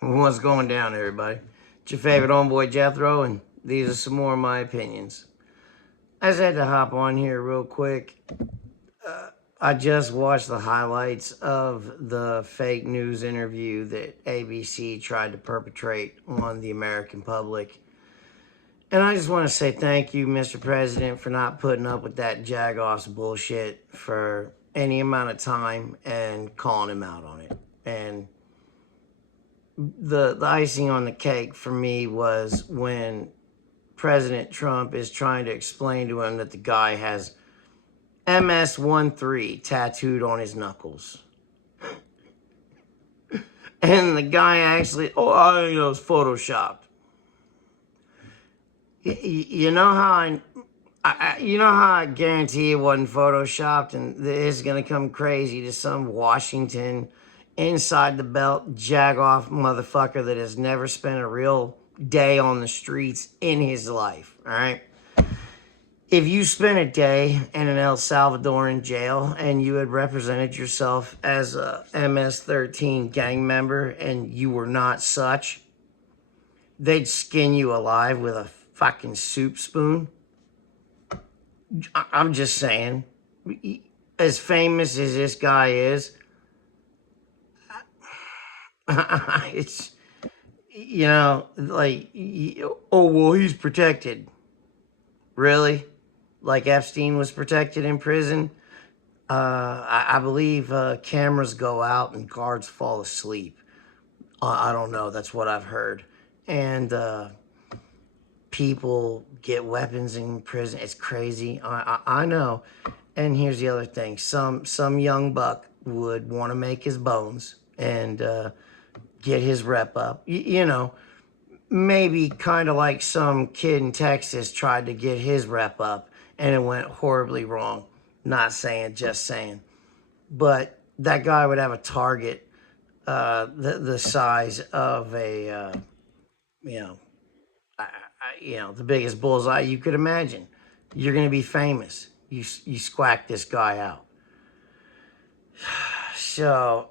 What's going down, everybody? It's your favorite homeboy Jethro, and these are some more of my opinions. I just had to hop on here real quick. I just watched the highlights of the fake news interview that ABC tried to perpetrate on the American public. And I just want to say thank you, Mr. President, for not putting up with that Jagoff's bullshit for any amount of time and calling him out on it. And the icing on the cake for me was when President Trump is trying to explain to him that the guy has MS-13 tattooed on his knuckles. And the guy actually, I think it was photoshopped. You know how I guarantee it wasn't photoshopped, and this is gonna come crazy to some Washington inside the belt jagoff motherfucker that has never spent a real day on the streets in his life. All right. If you spent a day in an El Salvadoran jail and you had represented yourself as a MS-13 gang member and you were not such, they'd skin you alive with a fucking soup spoon. I'm just saying, as famous as this guy is, it's, like, oh, well, he's protected. Really? Like Epstein was protected in prison? I believe cameras go out and guards fall asleep. I don't know. That's what I've heard. And people get weapons in prison. It's crazy. I know. And here's the other thing. Some young buck would want to make his bones and get his rep up. Maybe kind of like some kid in Texas tried to get his rep up and it went horribly wrong. Not saying, just saying. But that guy would have a target the size of a, the biggest bullseye you could imagine. You're going to be famous. You squack this guy out. So,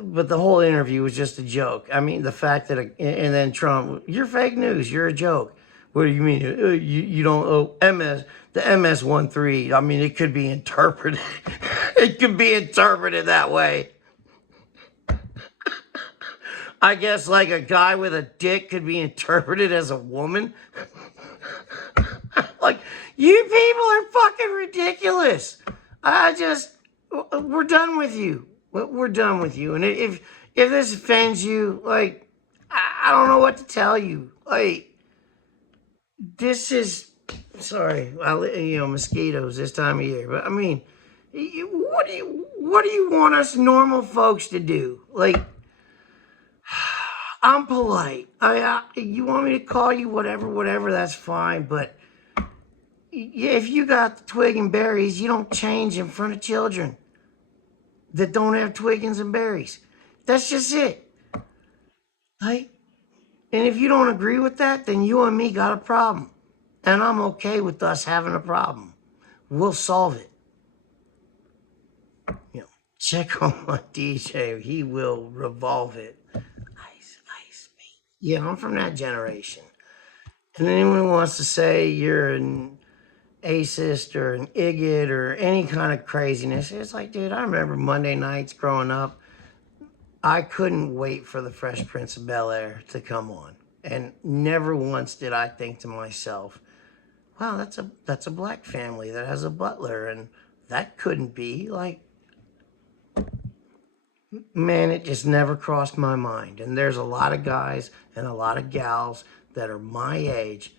but the whole interview was just a joke. I mean, the fact that, and then Trump, you're fake news. You're a joke. What do you mean? You don't, the MS-13. I mean, it could be interpreted. It could be interpreted that way. I guess like a guy with a dick could be interpreted as a woman. Like, you people are fucking ridiculous. We're done with you. We're done with you. And if this offends you, like, I don't know what to tell you. Like, this is, sorry, mosquitoes this time of year. But I mean, what do you want us normal folks to do? Like, I'm polite. You want me to call you whatever, that's fine. But if you got the twig and berries, you don't change in front of children that don't have twiggins and berries. That's just it. Right? And if you don't agree with that, then you and me got a problem. And I'm okay with us having a problem. We'll solve it. Check on my DJ. He will revolve it. Ice, me. Yeah, I'm from that generation. And anyone who wants to say you're an acist or an igot or any kind of craziness, it's like, dude, I remember Monday nights growing up. I couldn't wait for the Fresh Prince of Bel-Air to come on. And never once did I think to myself, wow, that's a black family that has a butler, and that couldn't be. Like, man, it just never crossed my mind. And there's a lot of guys and a lot of gals that are my age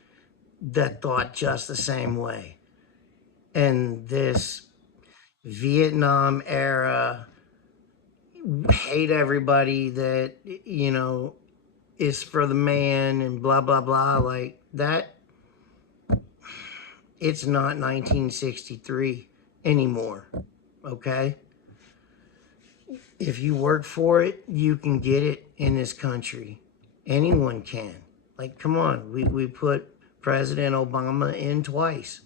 that thought just the same way. And this Vietnam era, hate everybody that, is for the man and blah, blah, blah, like that. It's not 1963 anymore, okay? If you work for it, you can get it in this country. Anyone can. Like, come on, we put President Obama in twice.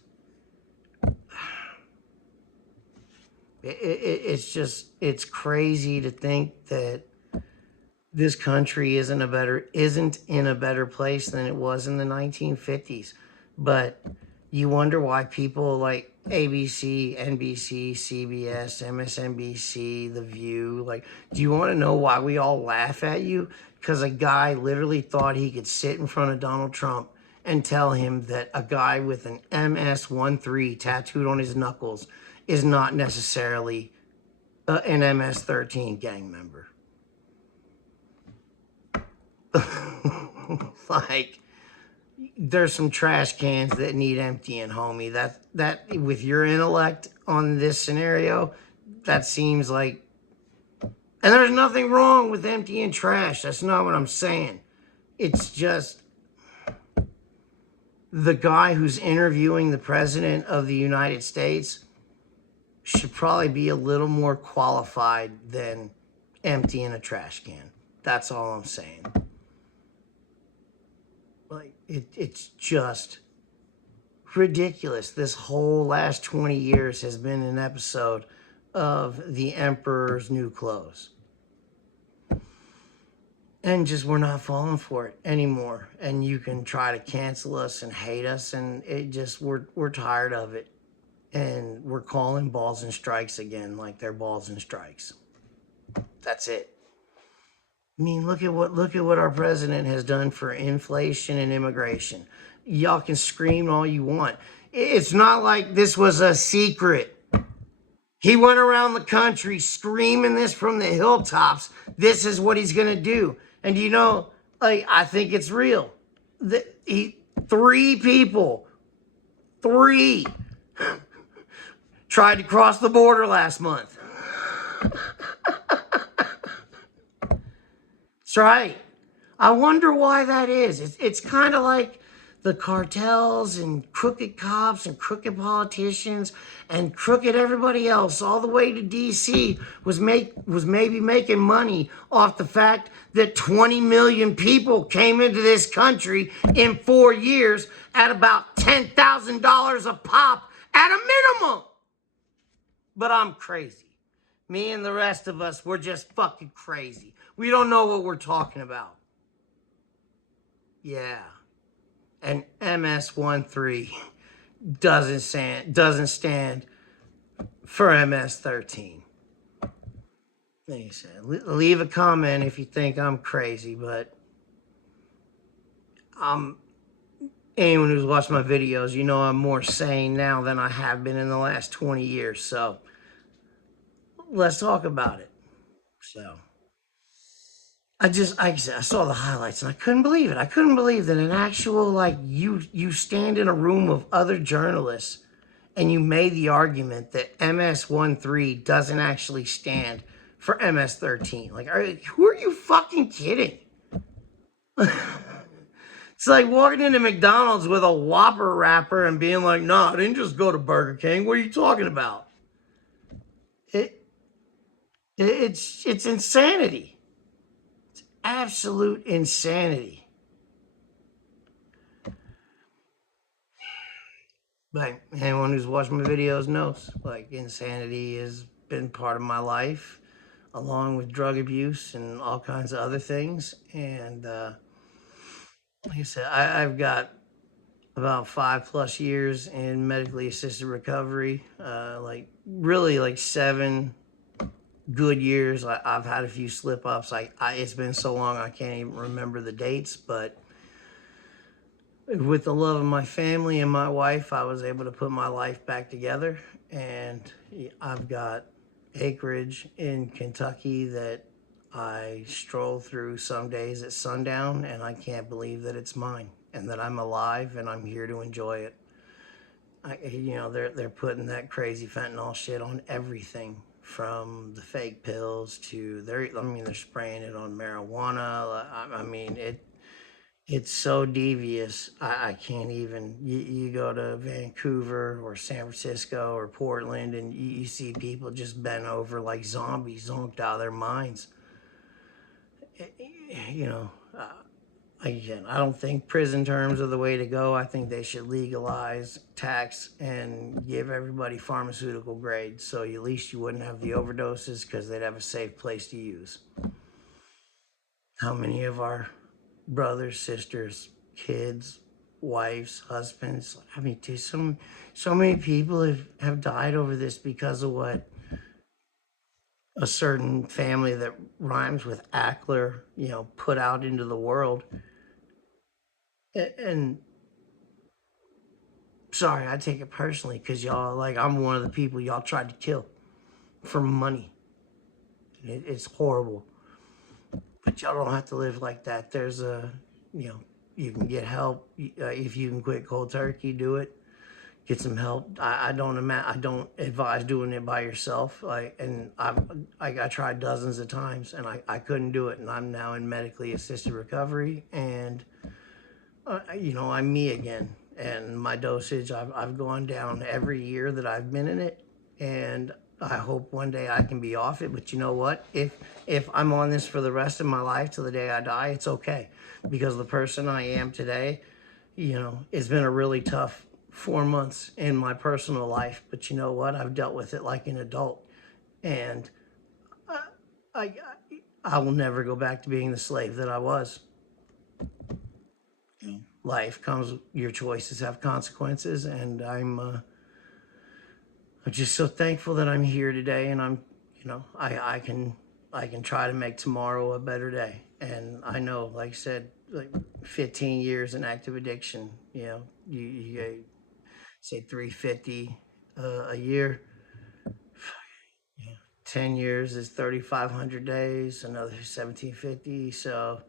It's crazy to think that this country isn't in a better place than it was in the 1950s. But you wonder why people like ABC, NBC, CBS, MSNBC, The View, like, do you want to know why we all laugh at you? Because a guy literally thought he could sit in front of Donald Trump and tell him that a guy with an MS-13 tattooed on his knuckles is not necessarily an MS-13 gang member. Like, there's some trash cans that need emptying, homie. That with your intellect on this scenario, that seems like, and there's nothing wrong with emptying trash. That's not what I'm saying. It's just the guy who's interviewing the president of the United States should probably be a little more qualified than emptying a trash can. That's all I'm saying. Like, it's just ridiculous. This whole last 20 years has been an episode of The Emperor's New Clothes. And just, we're not falling for it anymore. And you can try to cancel us and hate us, and it just, we're tired of it. And we're calling balls and strikes again like they're balls and strikes. That's it. I mean, look at what our president has done for inflation and immigration. Y'all can scream all you want. It's not like this was a secret. He went around the country screaming this from the hilltops. This is what he's gonna do. And you know, like, I think it's real. Three people tried to cross the border last month. That's right. I wonder why that is. It's kind of like the cartels and crooked cops and crooked politicians and crooked everybody else all the way to DC was maybe making money off the fact that 20 million people came into this country in 4 years at about $10,000 a pop at a minimum. But I'm crazy. Me and the rest of us, we're just fucking crazy. We don't know what we're talking about. Yeah. And MS-13 doesn't stand for MS-13. Like I said, leave a comment if you think I'm crazy, but anyone who's watched my videos, you know I'm more sane now than I have been in the last 20 years. So let's talk about it. So I saw the highlights and I couldn't believe it. I couldn't believe that an actual, like, you stand in a room of other journalists and you made the argument that MS-13 doesn't actually stand for MS-13. Like, who are you fucking kidding? It's like walking into McDonald's with a Whopper wrapper and being like, "No, I didn't just go to Burger King. What are you talking about?" It's insanity. It's absolute insanity. Like, anyone who's watched my videos knows, like, insanity has been part of my life, along with drug abuse and all kinds of other things. And like I said, I've got about 5+ years in medically assisted recovery, like, really, like 7 good years. I've had a few slip ups. It's been so long I can't even remember the dates, but with the love of my family and my wife, I was able to put my life back together. And I've got acreage in Kentucky that I stroll through some days at sundown, and I can't believe that it's mine and that I'm alive and I'm here to enjoy it. They're putting that crazy fentanyl shit on everything, from the fake pills to they're spraying it on marijuana. I mean, it's so devious. I can't even. You go to Vancouver or San Francisco or Portland, and you see people just bent over like zombies, zonked out of their minds. Again, I don't think prison terms are the way to go. I think they should legalize, tax, and give everybody pharmaceutical grade, so at least you wouldn't have the overdoses because they'd have a safe place to use. how many of our brothers, sisters, kids, wives, husbands, I mean, dude, so many people have died over this because of what a certain family that rhymes with Ackler, put out into the world. And sorry, I take it personally because y'all, like, I'm one of the people y'all tried to kill for money. It's horrible. But y'all don't have to live like that. There's you can get help. If you can quit cold turkey, do it. Get some help. I don't advise doing it by yourself. I tried dozens of times and I couldn't do it. And I'm now in medically assisted recovery, and I'm me again. And my dosage, I've gone down every year that I've been in it, and I hope one day I can be off it. But you know what? If I'm on this for the rest of my life till the day I die, it's okay, because the person I am today, it's been a really tough 4 months in my personal life. But you know what? I've dealt with it like an adult, and I I will never go back to being the slave that I was. Life comes, your choices have consequences, and I'm just so thankful that I'm here today, and I can try to make tomorrow a better day. And I know, like I said, like 15 years in active addiction, you say 350 a year. 10 years is 3,500 days, another 1,750. So,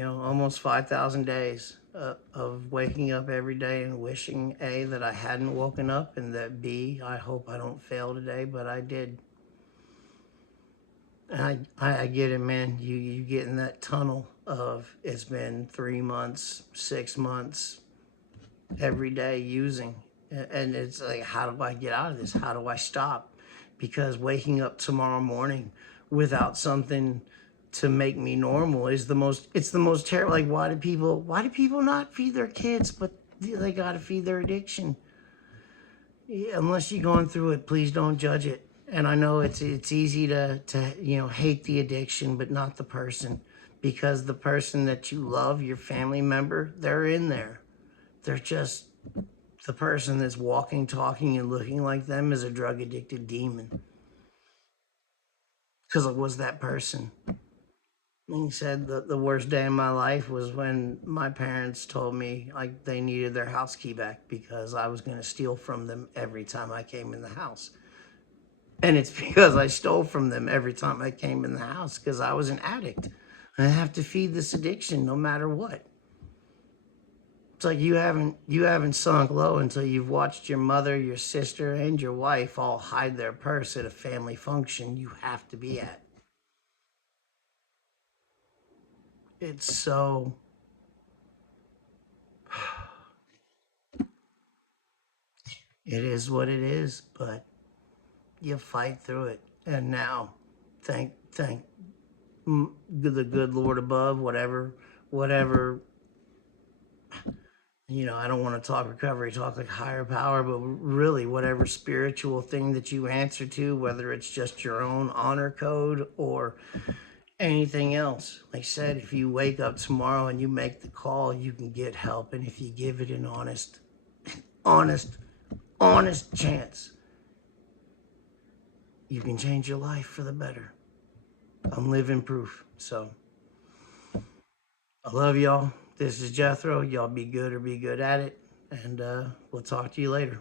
almost 5,000 days of waking up every day and wishing, A, that I hadn't woken up, and that B, I hope I don't fail today, but I did. And I get it, man. You get in that tunnel of, it's been 3 months, 6 months, every day using. And it's like, how do I get out of this? How do I stop? Because waking up tomorrow morning without something to make me normal is it's the most terrible. Like, why do people not feed their kids, but they got to feed their addiction? Yeah, unless you're going through it, please don't judge it. And I know it's easy to hate the addiction, but not the person, because the person that you love, your family member, they're in there. They're just, the person that's walking, talking, and looking like them is a drug addicted demon, because it was that person. And he said the worst day of my life was when my parents told me, like, they needed their house key back because I was going to steal from them every time I came in the house. And it's because I stole from them every time I came in the house, because I was an addict. I have to feed this addiction no matter what. It's like you haven't sunk low until you've watched your mother, your sister, and your wife all hide their purse at a family function you have to be at. It's so, it is what it is, but you fight through it. And now, thank the good Lord above, whatever. I don't want to talk recovery, talk like higher power, but really, whatever spiritual thing that you answer to, whether it's just your own honor code or anything else. Like I said, if you wake up tomorrow and you make the call, you can get help. And if you give it an honest, honest chance, you can change your life for the better. I'm living proof. So I love y'all. This is Jethro. Y'all be good or be good at it. And we'll talk to you later.